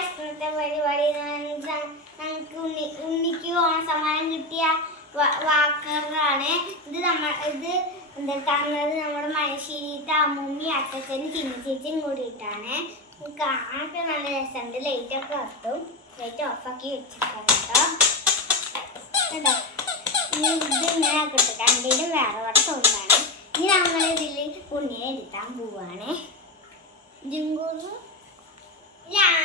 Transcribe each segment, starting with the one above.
ഇന്നത്തെ പരിപാടി നമുക്ക് ഉണ്ണി ഉണ്ണിക്ക് ഓണസമ്മാനം കിട്ടിയ വാക്കറാണ്. ഇത് നമ്മൾ ഇത് എന്താ തന്നത് നമ്മുടെ മനുഷ്യരീത്തെ അമ്മൂമ്മി അച്ഛനും ചിന്നിച്ചേച്ചും കൂടിയിട്ടാണ്. കാണാനൊക്കെ നല്ല രസമുണ്ട്. ലൈറ്റ് ഒക്കെ കത്തും ലൈറ്റ് ഓഫാക്കി വെച്ചിട്ടാണ് കേട്ടോ. ഇനി ഇങ്ങനെ ആക്കട്ടെ. രണ്ടിലും വേറെ വേറെ തോന്നാണ് ഇനി നമ്മൾ ഇതിൽ ഉണ്ണിയെ ഇരുത്താൻ പോവാണ്. ജിങ്കൂറ്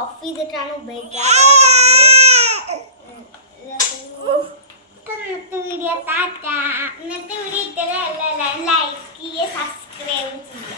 ഓഫ് ചെയ്തിട്ടാണ് ഉപയോഗിക്കാറ്. വീഡിയോ താറ്റ ഇന്നത്തെ വീഡിയോ ഇത്രയല്ല ലൈക്ക് ചെയ്യുക സബ്സ്ക്രൈബ് ചെയ്യുക.